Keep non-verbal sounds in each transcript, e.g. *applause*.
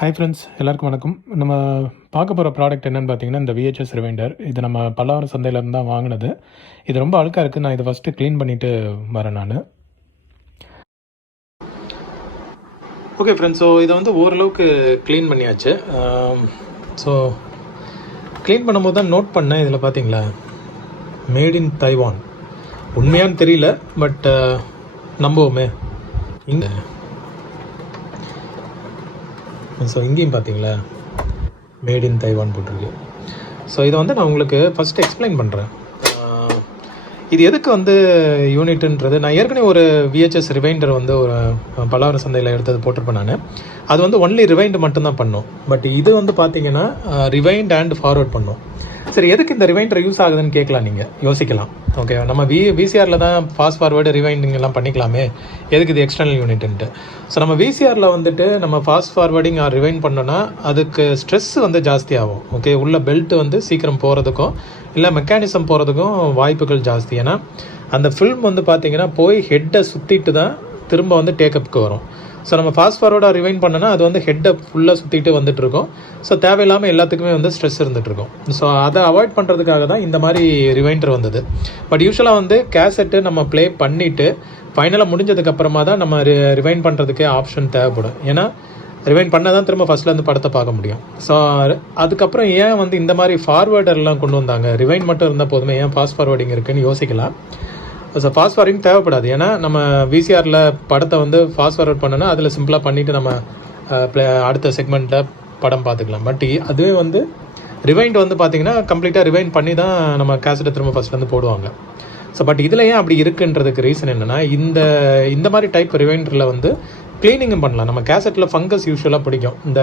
Hi friends எல்லாருக்கும் வணக்கம். நம்ம பார்க்க போகிற ப்ராடக்ட் என்னென்னு பார்த்தீங்கன்னா இந்த விஹெச்எஸ் ரிவைண்டர் இது நம்ம பல்லாவரம் சந்தையிலேருந்து தான் வாங்கினது. இது ரொம்ப அழுக்காக இருக்குது நான் இதை ஃபஸ்ட்டு க்ளீன் பண்ணிவிட்டு வரேன் நான். ஓகே ஃப்ரெண்ட்ஸ் ஸோ இதை வந்து ஓரளவுக்கு க்ளீன் பண்ணியாச்சு. ஸோ க்ளீன் பண்ணும்போது தான் நோட் பண்ணேன். இதில் பார்த்தீங்களா? மேட் இன் தைவான் உண்மையான்னு தெரியல பட் நம்புவோமே. இங்கே ஸோ இங்கேயும் பார்த்தீங்களா மேட் இன் தைவான் போட்டிருக்கு. ஸோ இதை வந்து நான் உங்களுக்கு ஃபஸ்ட்டு எக்ஸ்பிளைன் பண்ணுறேன் இது எதுக்கு வந்து யூனிட்ன்றது நான் ஏற்கனவே ஒரு விஹெச்எஸ் ரிவைண்டர் வந்து ஒரு பல்லாவர சந்தையில் எடுத்தது போட்டிருப்பேன் நான். அது வந்து ஒன்லி ரிவைண்ட் மட்டும்தான் பண்ணும். பட் இது வந்து பார்த்தீங்கன்னா ரிவைண்ட் அண்ட் ஃபார்வர்ட் பண்ணும். சரி எதுக்கு இந்த ரிவைண்டர் யூஸ் ஆகுதுன்னு கேட்கலாம் நீங்கள் யோசிக்கலாம். ஓகே நம்ம வி விசிஆரில் தான் ஃபாஸ்ட் ஃபார்வேர்டு ரிவைண்டிங் எல்லாம் பண்ணிக்கலாமே. எதுக்கு இது எக்ஸ்டர்னல் யூனிட்டுன்ட்டு ஸோ நம்ம விசிஆரில் வந்துட்டு நம்ம ஃபாஸ்ட் ஃபார்வர்டிங் ஆர் ரிவைண்ட் பண்ணோன்னா அதுக்கு ஸ்ட்ரெஸ் வந்து ஜாஸ்தி ஆகும் ஓகே உள்ள பெல்ட் வந்து சீக்கிரம் போகிறதுக்கும் இல்லை மெக்கானிசம் போகிறதுக்கும் வாய்ப்புகள் ஜாஸ்தி. ஏன்னா அந்த ஃபில்ம் வந்து பார்த்தீங்கன்னா போய் ஹெட்டை சுற்றிட்டு தான் திரும்ப வந்து டேக்கப்புக்கு வரும். ஸோ நம்ம ஃபாஸ்ட் ஃபார்வர்டாக ரிவைன் பண்ணனா அது வந்து ஹெட்டை ஃபுல்லாக சுற்றிட்டு வந்துட்டு இருக்கும் ஸோ தேவையில்லாமல் எல்லாத்துக்குமே வந்து ஸ்ட்ரெஸ் இருந்துகிட்டு இருக்கும் ஸோ அதை அவாய்ட் பண்ணுறதுக்காக தான் இந்த மாதிரி ரிவைண்டர் வந்தது. பட் யூஸ்வலாக வந்து கேசட்டு நம்ம ப்ளே பண்ணிவிட்டு ஃபைனலாக முடிஞ்சதுக்கப்புறமா தான் நம்ம ரிவைன் பண்ணுறதுக்கே ஆப்ஷன் தேவைப்படும். ஏன்னா ரிவைன் பண்ணால் தான் திரும்ப ஃபஸ்ட்லேருந்து படத்தை பார்க்க முடியும். ஸோ அதுக்கப்புறம் ஏன் வந்து இந்த மாதிரி ஃபார்வேர்டர்லாம் கொண்டு வந்தாங்க? ரிவைண்ட் மட்டும் இருந்தால் போதுமே ஏன் ஃபாஸ்ட் ஃபார்வேர்டிங் இருக்குன்னு யோசிக்கலாம். ஸோ ஃபாஸ்ட் ஃபார்வர்டிங் தேவைப்படாது. ஏன்னா நம்ம விசிஆரில் படத்தை வந்து ஃபாஸ்ட் ஃபார்வர்ட் பண்ணோன்னா அதில் சிம்பிளாக பண்ணிவிட்டு நம்ம ப்ளே அடுத்த செக்மெண்ட்டில் படம் பார்த்துக்கலாம். பட் அதுவே வந்து ரிவைண்ட் வந்து பார்த்திங்கன்னா கம்ப்ளீட்டாக ரிவைண்ட் பண்ணி தான் நம்ம கேசட்டை திரும்ப ஃபஸ்ட்லேருந்து போடுவாங்க. ஸோ பட் இதில் ஏன் அப்படி இருக்குன்றதுக்கு ரீசன் என்னென்னா இந்த இந்த மாதிரி டைப் ரிவைண்டரில் வந்து க்ளீனிங்கும் பண்ணலாம். நம்ம கேசட்டில் ஃபங்கஸ் யூஸ்வலாக பிடிக்கும். இந்த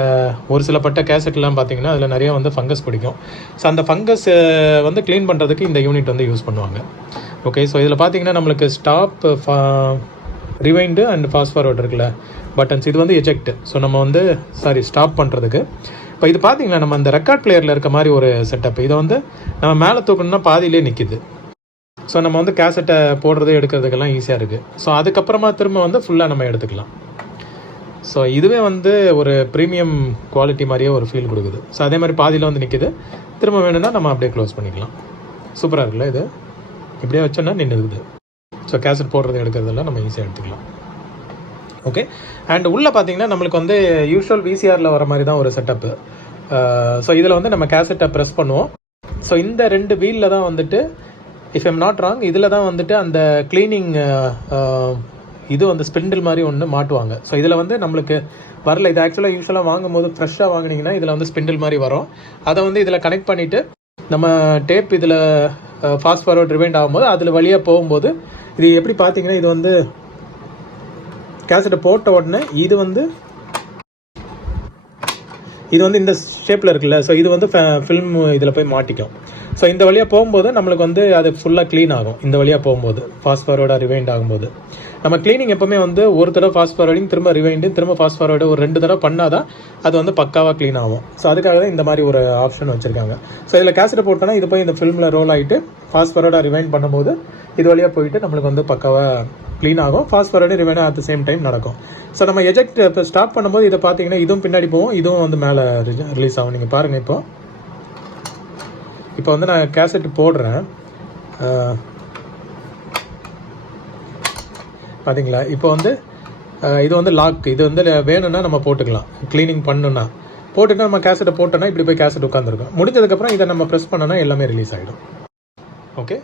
ஒரு சில பட்ட கேசட்லாம் பார்த்தீங்கன்னா அதில் நிறைய வந்து ஃபங்கஸ் பிடிக்கும். ஸோ அந்த ஃபங்கஸ் வந்து க்ளீன் பண்ணுறதுக்கு இந்த யூனிட் வந்து யூஸ் பண்ணுவாங்க. ஓகே ஸோ இதில் பார்த்தீங்கன்னா நம்மளுக்கு stop rewind and fast forward இருக்குல்ல பட்டன்ஸ் இது வந்து எஜெக்ட் ஸோ நம்ம வந்து சாரி ஸ்டாப் பண்ணுறதுக்கு இப்போ இது பார்த்தீங்கன்னா நம்ம அந்த ரெக்கார்ட் பிளேயரில் இருக்க மாதிரி ஒரு செட்டப் இதை வந்து நம்ம மேலே தூக்கணும்னா பாதியிலே நிற்கிது ஸோ நம்ம வந்து கேசட்டை போடுறது எடுக்கிறதுக்கெல்லாம் ஈஸியாக இருக்குது ஸோ அதுக்கப்புறமா திரும்ப வந்து ஃபுல்லாக நம்ம எடுத்துக்கலாம். ஸோ இதுவே வந்து ஒரு ப்ரீமியம் குவாலிட்டி மாதிரியே ஒரு ஃபீல் கொடுக்குது. ஸோ அதே மாதிரி பாதியில் வந்து நிற்கிது திரும்ப வேணும்னா நம்ம அப்படியே க்ளோஸ் பண்ணிக்கலாம். சூப்பராக இருக்குல்ல இது? இப்படியே வச்சோன்னா நின்று இருக்குது ஸோ கேசட் போடுறது எடுக்கிறதெல்லாம் நம்ம ஈஸியாக எடுத்துக்கலாம். ஓகே அண்ட் உள்ளே பார்த்தீங்கன்னா நம்மளுக்கு வந்து யூஷுவல் விசிஆரில் வர மாதிரி தான் ஒரு செட்டப்பு ஸோ இதில் வந்து நம்ம கேசட்டை ப்ரெஸ் பண்ணுவோம். ஸோ இந்த ரெண்டு வீலில் தான் வந்துட்டு இஃப் எம் நாட் ராங் இதில் தான் வந்துட்டு அந்த க்ளீனிங் இது வந்து ஸ்பிண்டில் மாதிரி ஒன்று மாட்டுவாங்க. ஸோ இதில் வந்து நம்மளுக்கு வரல. இது ஆக்சுவலாக யூஸ்வலாக வாங்கும் போது ஃப்ரெஷ்ஷாக வாங்கினீங்கன்னா இதில் வந்து ஸ்பிண்டில் மாதிரி வரும். அதை வந்து இதில் கனெக்ட் பண்ணிவிட்டு நம்ம டேப் இதில் ஃபாஸ்ட் ஃபார்வர்ட் ரிவைண்ட் ஆகும்போது அதில் வழியாக போகும்போது இது எப்படி பார்த்தீங்கன்னா இது வந்து கேசட்டை போட்ட உடனே இது வந்து இது வந்து இந்த ஷேப்பில் இருக்குல்ல. ஸோ இது வந்து ஃபில்ம் இதில் போய் மாட்டிக்கும். ஸோ இந்த வழியாக போகும்போது நம்மளுக்கு வந்து அது ஃபுல்லாக க்ளீன் ஆகும். இந்த வழியாக போகும்போது. ஃபாஸ்ட் ஃபார்வர்டாக ரிவைண்ட் ஆகும்போது. நம்ம க்ளீனிங் எப்போவுமே வந்து ஒரு தடவை ஃபாஸ்ட் ஃபார்வர்டிங் திரும்ப ரிவைண்டு திரும்ப ஃபாஸ்ட் ஃபார்வர்டு ஒரு ரெண்டு தடவை பண்ணால் தான் அது வந்து பக்காவாக க்ளீன் ஆகும். ஸோ அதுக்காக தான் இந்த மாதிரி ஒரு ஆப்ஷன் வச்சுருக்காங்க. ஸோ இதில் கேசட்டை போட்டோன்னா இது போய் இந்த ஃபிலிமில் ரோல் ஆகிட்டு ஃபாஸ்ட் ஃபார்வர்டாக ரிவைண்ட் பண்ணும்போது இது வழியாக போயிட்டு நம்மளுக்கு வந்து பக்காவாக க்ளீன் ஆகும். Fast forward rewind at the same time நடக்கும். ஸோ நம்ம எஜெக்ட் இப்போ ஸ்டாப் பண்ணும்போது இதை பார்த்தீங்கன்னா இதுவும் பின்னாடி போகும் இதுவும் வந்து மேலே ரிலீஸ் ஆகும். நீங்கள் பாருங்கள் இப்போ. இப்போ வந்து நான் கேசட் போடுறேன். பார்த்தீங்களா இப்போ வந்து இது வந்து லாக் இது வந்து வேணும்னா நம்ம போட்டுக்கலாம். க்ளீனிங் பண்ணுன்னா போட்டுட்டு நம்ம கேசட்டை போட்டோன்னா இப்படி போய் கேசட் உட்காந்துருக்கோம் முடிஞ்சதுக்கப்புறம் இதை நம்ம ப்ரெஸ் பண்ணோன்னா எல்லாமே ரிலீஸ் ஆகிடும் ஓகே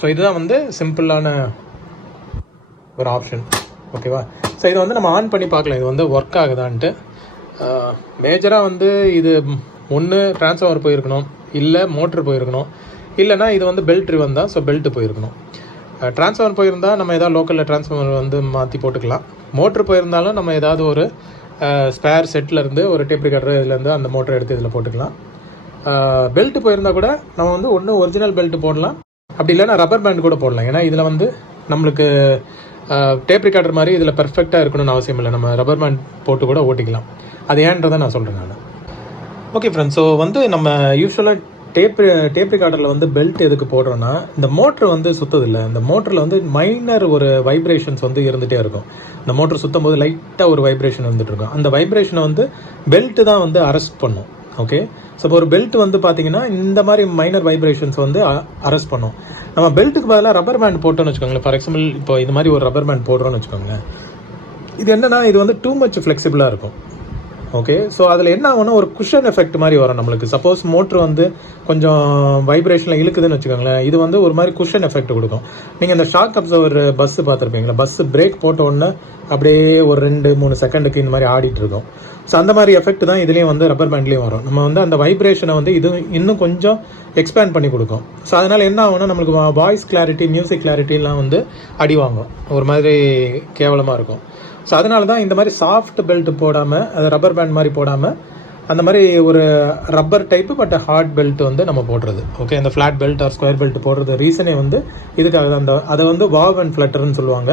ஸோ இதுதான் வந்து சிம்பிளான ஒரு ஆப்ஷன் ஓகேவா ஸோ இதை வந்து நம்ம ஆன் பண்ணி பார்க்கலாம். இது வந்து ஒர்க் ஆகுதான்ட்டு. மேஜராக வந்து இது ஒன்று ட்ரான்ஸ்ஃபார்மர் போயிருக்கணும். இல்லை மோட்ரு போயிருக்கணும். இல்லைனா இது வந்து பெல்ட் ரிவன் தான். ஸோ பெல்ட்டு போயிருக்கணும். டிரான்ஸ்ஃபார்மர் போயிருந்தால் நம்ம ஏதாவது லோக்கலில் டிரான்ஸ்ஃபார்மர் வந்து மாற்றி போட்டுக்கலாம். மோட்ரு போயிருந்தாலும் நம்ம ஏதாவது ஒரு ஸ்பேர் செட்லேருந்து ஒரு டேப் ரிகார்டர் இதுலேருந்து அந்த மோட்டர் எடுத்து இதில் போட்டுக்கலாம். பெல்ட் போயிருந்தால் கூட நம்ம வந்து ஒன்று ஒரிஜினல் பெல்ட் போடலாம். அப்படி இல்லைனா ரப்பர் பேண்ட் கூட போடலாம். ஏன்னா இதில் வந்து நம்மளுக்கு டேப் ரிகார்டர் மாதிரி இதில் பெர்ஃபெக்டாக இருக்கணும்னு அவசியம் இல்லை. நம்ம ரப்பர் பேண்ட் போட்டு கூட ஓட்டிக்கலாம். அது ஏன்றதை நான் சொல்கிறேன் நான். ஓகே ஃப்ரெண்ட்ஸ் ஸோ வந்து நம்ம யூஸ்வலாக டேப் டேப் ரிகார்டரில் வந்து பெல்ட் எதுக்கு போடுறோன்னா இந்த மோட்ரு வந்து சுத்ததில்லை. இந்த மோட்டரில் வந்து மைனர் ஒரு வைப்ரேஷன்ஸ் வந்து இருந்துகிட்டே இருக்கும். இந்த மோட்ரு சுற்றும் போது லைட்டாக ஒரு வைப்ரேஷன் வந்துட்டு இருக்கும். அந்த வைப்ரேஷனை வந்து பெல்ட்டு தான் வந்து அரெஸ்ட் பண்ணும். ஓகே ஸோ இப்போ ஒரு பெல்ட் வந்து பார்த்தீங்கன்னா இந்த மாதிரி மைனர் வைப்ரேஷன்ஸ் வந்து அரெஸ்ட் பண்ணும். நம்ம பெல்ட்டுக்கு பதிலாக ரப்பர் பேண்ட் போட்டோம்னு வச்சுக்கோங்களேன். ஃபார் எக்ஸாம்பிள் இப்போ இது மாதிரி ஒரு ரப்பர் பேண்ட் போடுறோன்னு வச்சுக்கோங்களேன். இது என்னென்னா இது வந்து டூ மச் ஃப்ளெக்சிபிளாக இருக்கும். ஓகே ஸோ அதில் என்ன ஆகும்னா ஒரு குஷன் எஃபெக்ட் மாதிரி வரும் நம்மளுக்கு. சப்போஸ் மோட்ரு வந்து கொஞ்சம் வைப்ரேஷனில் இழுக்குதுன்னு வச்சுக்கோங்களேன் இது வந்து ஒரு மாதிரி குஷன் எஃபெக்ட் கொடுக்கும். நீங்கள் இந்த ஷாக் அப்சர்வர் பஸ்ஸு பார்த்துருப்பீங்களா? பஸ்ஸு பிரேக் போட்ட உடனே அப்படியே ஒரு ரெண்டு மூணு செகண்டுக்கு இந்த மாதிரி ஆடிட்டு இருக்கும். ஸோ அந்த மாதிரி எஃபெக்ட் தான் இதுலேயும் வந்து ரப்பர் பேண்ட்லேயும் வரும். நம்ம வந்து அந்த வைப்ரேஷனை வந்து இது இன்னும் கொஞ்சம் எக்ஸ்பேண்ட் பண்ணி கொடுக்கும். ஸோ அதனால் என்ன ஆகும்னா நம்மளுக்கு வாய்ஸ் கிளாரிட்டி மியூசிக் கிளாரிட்டிலாம் வந்து அடி வாங்கும். ஒரு மாதிரி கேவலமாக இருக்கும். ஸோ அதனால தான் இந்த மாதிரி சாஃப்ட் பெல்ட் போடாமல் அது ரப்பர் பேண்ட் மாதிரி போடாமல் அந்த மாதிரி ஒரு rubber type but hard belt வந்து நம்ம போடுறது. ஓகே அந்த flat belt or square belt போடுறது ரீசனே வந்து இதுக்காக தான். அந்த அதை வந்து வாவ் அண்ட் ஃப்ளட்டர்னு சொல்லுவாங்க.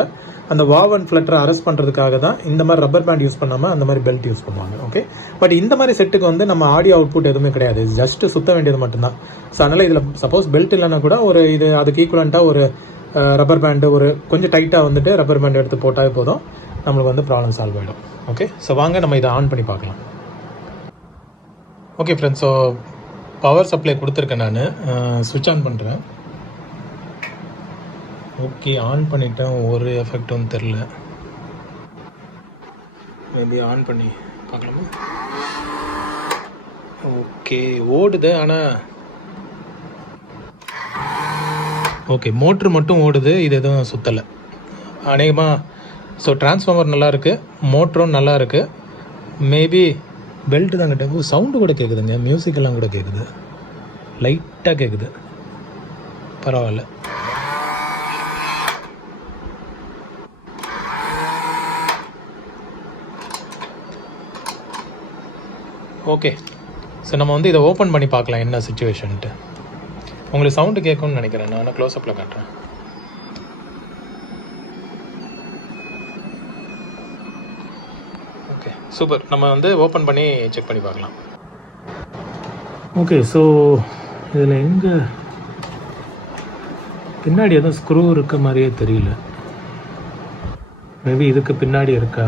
அந்த வாவ் அண்ட் ஃப்ளட்டரை அரெஸ்ட் பண்ணுறதுக்காக தான் இந்த மாதிரி ரப்பர் பேண்ட் யூஸ் பண்ணாமல் அந்த மாதிரி பெல்ட் யூஸ் பண்ணுவாங்க. ஓகே பட் இந்த மாதிரி செட்டுக்கு வந்து நம்ம ஆடியோ அவுட்புட் எதுவுமே கிடையாது. ஜஸ்ட் சுத்த வேண்டியது மட்டும்தான். ஸோ அதனால் இதில் சப்போஸ் பெல்ட் இல்லைன்னா கூட ஒரு இது அதுக்கு ஈக்குவலண்ட்டாக ஒரு ரப்பர் பேண்டு ஒரு கொஞ்சம் டைட்டாக வந்துட்டு ரப்பர் பேண்ட் எடுத்து போட்டாவே போதும். நம்மளுக்கு வந்து ப்ராப்ளம் சால்வ் ஆகிடும் ஓகே ஸோ வாங்க நம்ம இதை ஆன் பண்ணி பார்க்கலாம். Okay friends so power supply கொடுத்துருக்கேன் நான். சுவிட்ச் ஆன் பண்ணுறேன் ஓகே ஆன் பண்ணிட்டேன். ஒரு எஃபெக்டும் தெரில மேபி ஆன் பண்ணி பார்க்கலாமா? ஓகே ஓடுது. ஆனால் ஓகே மோட்ரு மட்டும் ஓடுது இது எதுவும் சுற்றலை அநேகமாக ஸோ டிரான்ஸ்ஃபார்மர் நல்லா இருக்குது மோட்டரும் நல்லா இருக்குது மேபி பெல்ட் தான் கிட்ட சவுண்டு கூட கேட்குதுங்க மியூசிக்கெல்லாம் கூட கேட்குது லைட்டாக கேட்குது பரவாயில்ல. ஓகே ஸோ நம்ம வந்து இதை ஓப்பன் பண்ணி பார்க்கலாம் என்ன சுச்சுவேஷன்ட்டு உங்களுக்கு சவுண்டு கேட்கும்னு நினைக்கிறேன். நான் க்ளோஸ்அப்பில் காட்டுறேன். ஓகே சூப்பர் நம்ம வந்து ஓப்பன் பண்ணி செக் பண்ணி பார்க்கலாம். ஓகே ஸோ இதில் எங்கே பின்னாடி எதுவும் ஸ்க்ரூ இருக்க மாதிரியே தெரியல. மேபி இதுக்கு பின்னாடி இருக்கா?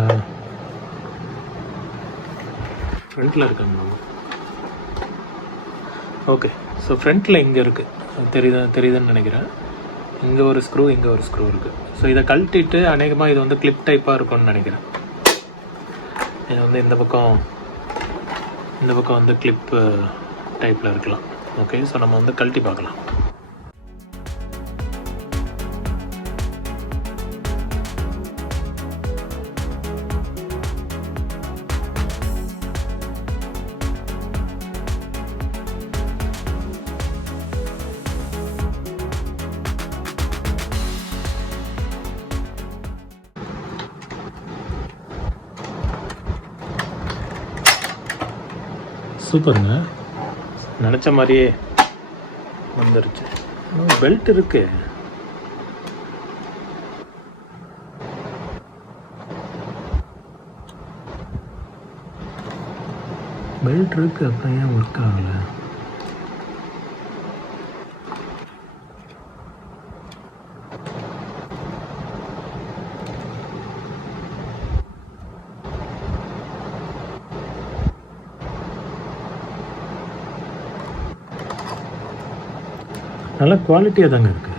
ஃப்ரண்ட்டில் இருக்காங்க. ஓகே ஸோ ஃப்ரண்ட்டில் இங்கே இருக்குது தெரியுதா தெரியுதுன்னு நினைக்கிறேன். இங்கே ஒரு ஸ்க்ரூ இங்கே ஒரு ஸ்க்ரூ இருக்குது ஸோ இதை கழட்டிட்டு அநேகமாக இது வந்து கிளிப் டைப்பாக இருக்கும்னு நினைக்கிறேன். இது வந்து இந்த பக்கம் இந்த பக்கம் வந்து கிளிப்பு டைப்பில் uh, இருக்கலாம். ஓகே ஸோ நம்ம வந்து கழட்டி பார்க்கலாம். சூப்பருங்க. நினச்ச மாதிரியே வந்துருச்சு. பெல்ட் இருக்கு. பெல்ட் இருக்கு அப்புறம் ஏன் ஒர்க் ஆகலை? நல்லா குவாலிட்டியாக தாங்க இருக்கு.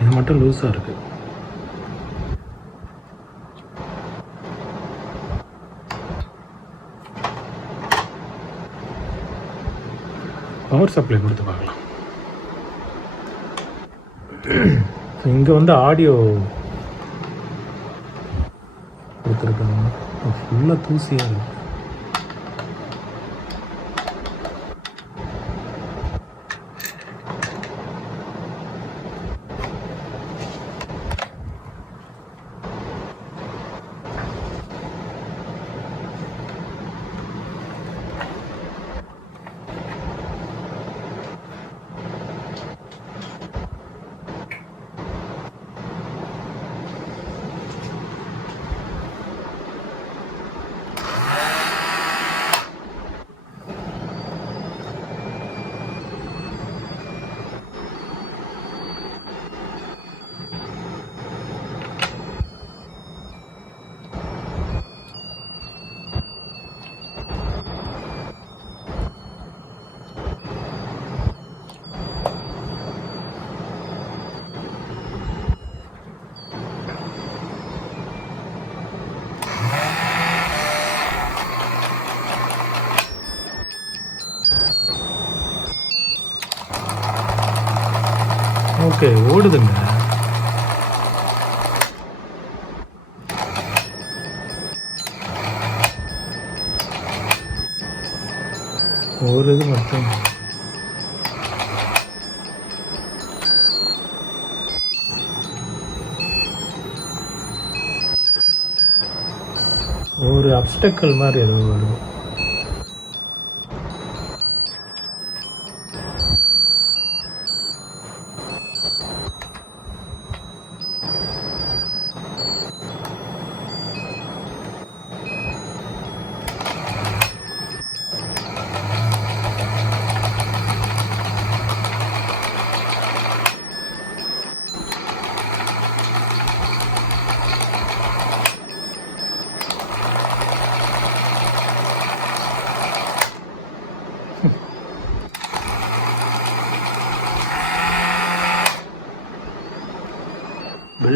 இது மட்டும் லூஸாக இருக்குது பவர் சப்ளை கொடுத்து பார்க்கலாம். இங்கே வந்து ஆடியோ கொடுத்துருக்காங்க. ஃபுல்லாக தூசியாக இருக்குது ஓகே ஓடுதுங்க ஒரு இது மட்டும். ஒரு அப்டக்கல் மாதிரி ஏதோ வருது.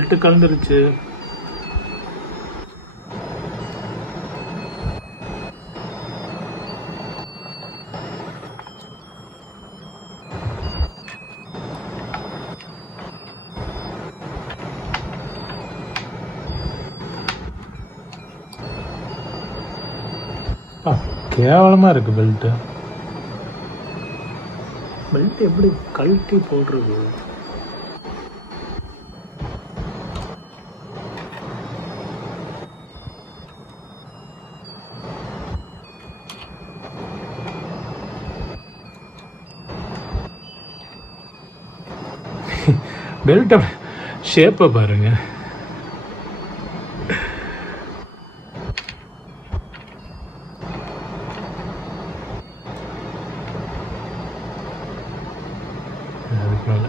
பெல்ட்டு கலந்துருச்சு. ஆ, கேவலமா இருக்கு பெல்ட்டு பெல்ட் எப்படி கழட்டி போடுறது? பெல்ட்டை ஷேப்பை பாருங்கள் அதுக்கு மேலே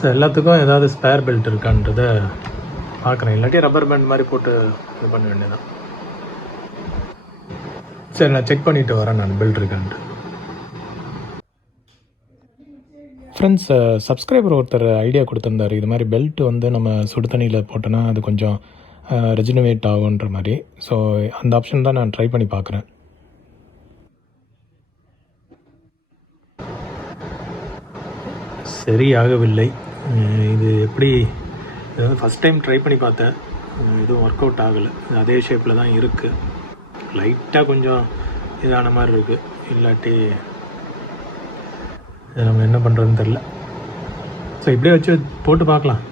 ஸோ எல்லாத்துக்கும் ஏதாவது ஸ்பேர் பெல்ட் இருக்கான்றத பார்க்குறேன். இல்லாட்டி ரப்பர் பேண்ட் மாதிரி போட்டு இது பண்ண வேண்டியதான் சரி நான் செக் பண்ணிட்டு வரேன் நான் பெல்ட் இருக்கான்ட்டு. ஃப்ரெண்ட்ஸ் சப்ஸ்கிரைபர் ஒருத்தர் ஐடியா கொடுத்துருந்தாரு. இது மாதிரி பெல்ட் வந்து நம்ம சுடு தண்ணியில் போட்டோன்னா அது கொஞ்சம் ரெஜினவேட் ஆகுன்ற மாதிரி. ஸோ அந்த ஆப்ஷன் தான் நான் ட்ரை பண்ணி பார்க்குறேன். சரியாகவில்லை. இது எப்படி ஃபஸ்ட் டைம் ட்ரை பண்ணி பார்த்தேன். எதுவும் ஒர்க் அவுட் ஆகலை. அதே ஷேப்பில் தான் இருக்குது லைட்டாக கொஞ்சம் இதான மாதிரி இருக்குது இல்லாட்டி இதை நம்ம என்ன பண்ணுறதுன்னு தெரில ஸோ இப்படியே வச்சு போட்டு பார்க்கலாம்.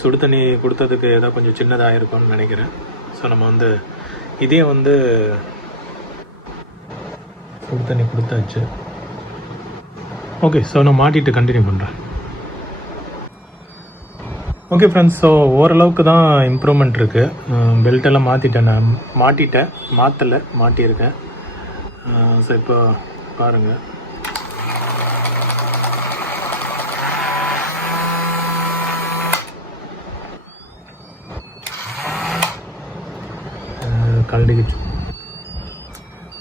சுடு தண்ணி கொடுத்ததுக்கு ஏதோ கொஞ்சம் சின்னதாக இருக்கும்னு நினைக்கிறேன். ஸோ நம்ம வந்து இதே வந்து சுடு தண்ணி கொடுத்தாச்சு. ஓகே ஸோ நான் மாட்டிட்டு கண்டினியூ பண்ணுறேன் ஓகே ஃப்ரெண்ட்ஸ் ஸோ ஓரளவுக்கு தான் இம்ப்ரூவ்மெண்ட் இருக்குது பெல்ட்டெல்லாம் மாற்றிட்டேன் நான். மாட்டிட்டேன். மாற்றலை மாட்டியிருக்கேன். ஸோ இப்போ பாருங்கள் கழடிக்கிச்சு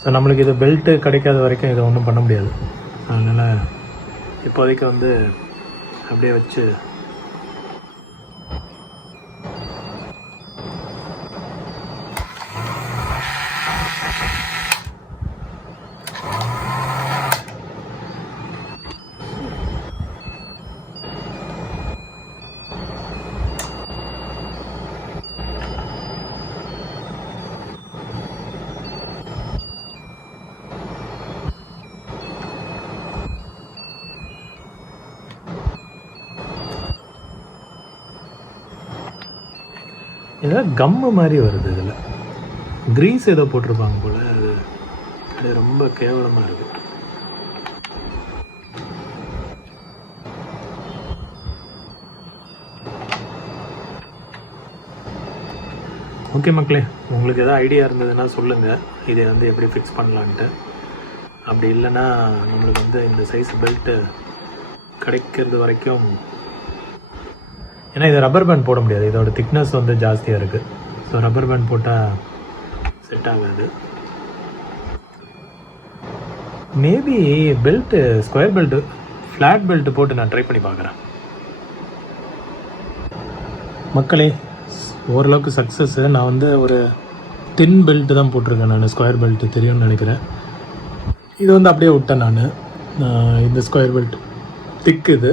ஸோ நம்மளுக்கு இது பெல்ட்டு கிடைக்காத வரைக்கும் இதை ஒன்றும் பண்ண முடியாது. அதனால் இப்போதைக்கு வந்து அப்படியே வச்சு ஏதாவது கம்மு மாதிரி வருது இதில். க்ரீஸ் ஏதோ போட்டிருப்பாங்க போல். அது அது ரொம்ப கேவலமாக இருக்குது ஓகே மக்களே உங்களுக்கு எதாவது ஐடியா இருந்ததுன்னா சொல்லுங்கள் இதை வந்து எப்படி ஃபிக்ஸ் பண்ணலான்ட்டு. அப்படி இல்லைன்னா நம்மளுக்கு வந்து இந்த சைஸ் பெல்ட்டு கிடைக்கிறது வரைக்கும் ஏன்னா இது ரப்பர் பேண்ட் போட முடியாது. இதோட திக்னஸ் வந்து ஜாஸ்தியாக இருக்குது ஸோ ரப்பர் பேண்ட் போட்டால் செட் ஆகாது. Maybe belt square belt flat belt போட்டு நான் ட்ரை பண்ணி பார்க்குறேன். மக்களே ஓரளவுக்கு சக்ஸஸ்ஸு நான் வந்து ஒரு தின் பெல்ட்டு தான் போட்டிருக்கேன் நான். ஸ்கொயர் பெல்ட் தெரியும்னு நினைக்கிறேன். இது வந்து அப்படியே விட்டேன் நான். இந்த ஸ்கொயர் பெல்ட் திக்கு இது.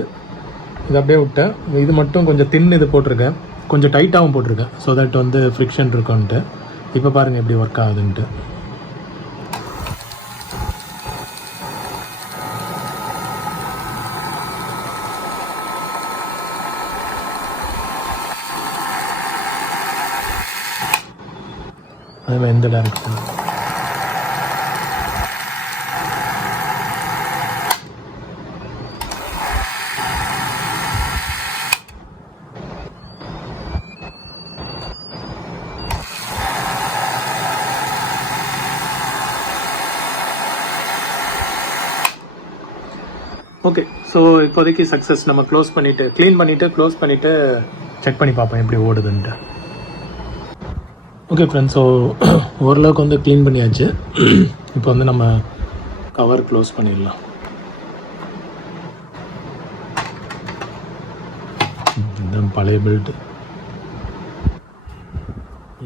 இது அப்படியே விட்டேன். இது மட்டும் கொஞ்சம் தின் இது போட்டிருக்கேன். கொஞ்சம் டைட்டாகவும் போட்டிருக்கேன். ஸோ தட் வந்து ஃப்ரிக்ஷன் இருக்கும்ன்ட்டு. இப்போ பாருங்கள் எப்படி ஒர்க் ஆகுதுன்ட்டு. அதே மாதிரி எந்த டேரக்ஷன் ஓகே ஸோ இப்போதைக்கு சக்ஸஸ் நம்ம க்ளோஸ் பண்ணிவிட்டு க்ளீன் பண்ணிவிட்டு க்ளோஸ் பண்ணிவிட்டு செக் பண்ணி பார்ப்போம் எப்படி ஓடுதுன்ட்டு. ஓகே ஃப்ரெண்ட்ஸ் ஸோ ஓரளவுக்கு வந்து க்ளீன் பண்ணியாச்சு. *clears throat* இப்போ வந்து நம்ம கவர் க்ளோஸ் பண்ணிடலாம். பழைய பெல்ட்டு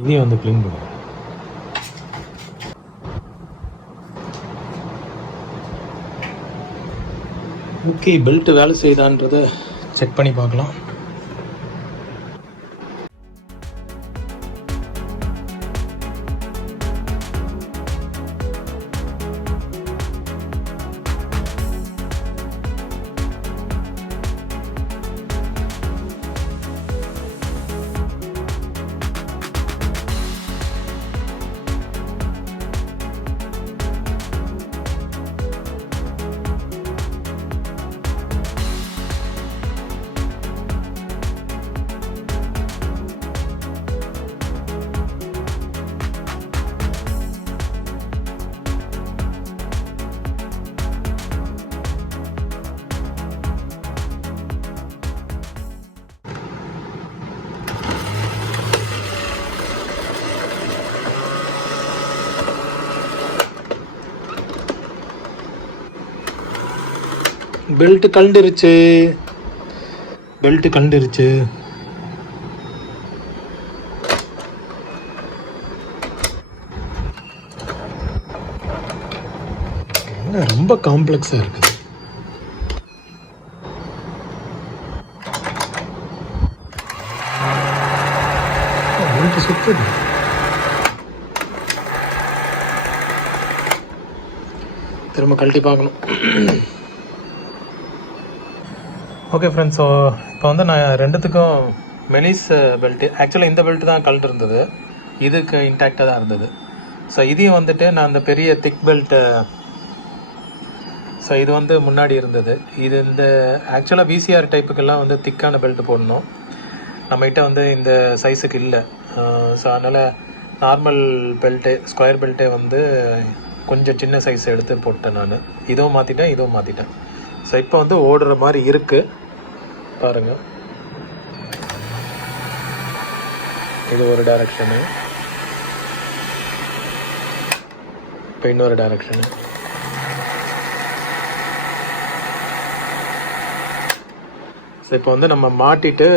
இதையும் வந்து க்ளீன் பண்ணுவோம். ஓகே பெல்ட் வேலை செய்யுதான்றதை செக் பண்ணி பார்க்கலாம். பெல்ட் கழண்டுருச்சு. பெல்ட் கழண்டுருச்சு. என்ன ரொம்ப காம்ப்ளெக்ஸாக இருக்குது? சுத்துது? திரும்ப கழட்டி பார்க்கணும். ஓகே ஃப்ரெண்ட்ஸ் ஸோ இப்போ வந்து நான் ரெண்டுத்துக்கும் மெலிஸ் uh, பெல்ட்டு ஆக்சுவலாக இந்த பெல்ட்டு தான் கழட்டு இருந்தது. இதுக்கு இன்டாக்டாக தான் இருந்தது. ஸோ இதையும் வந்துட்டு நான் அந்த பெரிய திக் பெல்ட்டு ஸோ இது வந்து முன்னாடி இருந்தது. இது இந்த ஆக்சுவலாக விசிஆர் டைப்புக்கெல்லாம் வந்து திக்கான பெல்ட் போடணும். நம்மகிட்ட வந்து இந்த சைஸுக்கு இல்லை. ஸோ அதனால் நார்மல் பெல்ட்டு ஸ்கொயர் பெல்ட்டே வந்து கொஞ்சம் சின்ன சைஸ் எடுத்து போட்டேன் நான். இதுவும் மாற்றிட்டேன் இதுவும் மாற்றிட்டேன் ஸோ இப்போ வந்து ஓடுற மாதிரி இருக்குது பாருங்கள் இது ஒரு டைரக்ஷனு இப்போ இன்னொரு டைரக்ஷனு ஸோ இப்போ வந்து நம்ம மாட்டிட்டு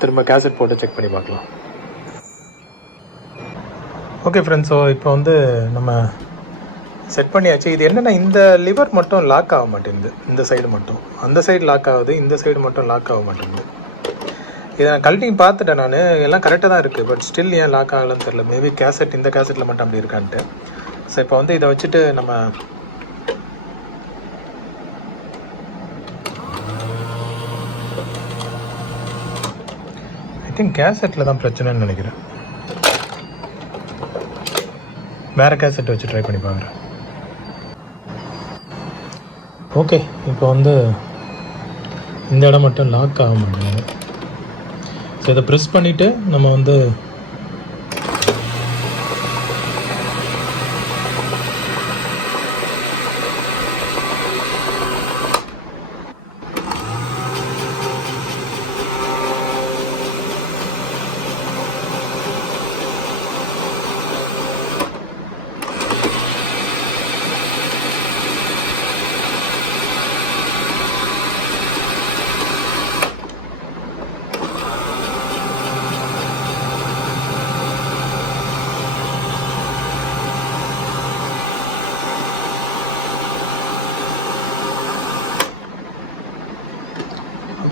திரும்ப கேசட் போட்டு செக் பண்ணி பார்க்கலாம். ஓகே ஃப்ரெண்ட்ஸ் ஸோ இப்போ வந்து நம்ம செட் பண்ணியாச்சு. இது என்னென்னா இந்த லிவர் மட்டும் லாக் ஆக மாட்டேங்குது. இந்த சைடு மட்டும். அந்த சைடு லாக் ஆகுது இந்த சைடு மட்டும் லாக் ஆக மாட்டேங்குது. இதை நான் கல்ட்டிங் பார்த்துட்டேன் நான். எல்லாம் கரெக்டாக தான் இருக்குது பட் ஸ்டில் ஏன் லாக் ஆகலன்னு தெரில மேபி கேசட் இந்த கேசட்டில் மட்டும் அப்படி இருக்கான்ட்டு. ஸோ இப்போ வந்து இதை வச்சுட்டு நம்ம ஐ திங்க் கேசட்டில் தான் பிரச்சனைன்னு நினைக்கிறேன். வேறு கேசட் வச்சு ட்ரை பண்ணி பார்க்குறேன் ஓகே இப்போ வந்து இந்த இடம் மட்டும் லாக் ஆக மாட்டேங்குது ஸோ இதை ப்ரெஸ் பண்ணிவிட்டு நம்ம வந்து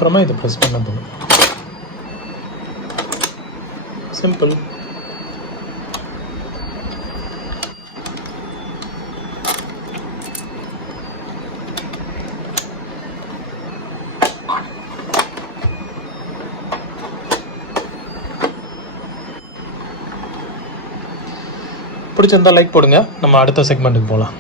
அப்புறமா இதை ப்ரெஸ் பண்ண போகணும் சிம்பிள் பிடிச்சிருந்தா லைக் போடுங்க. நம்ம அடுத்த செக்மெண்ட்டுக்கு போகலாம்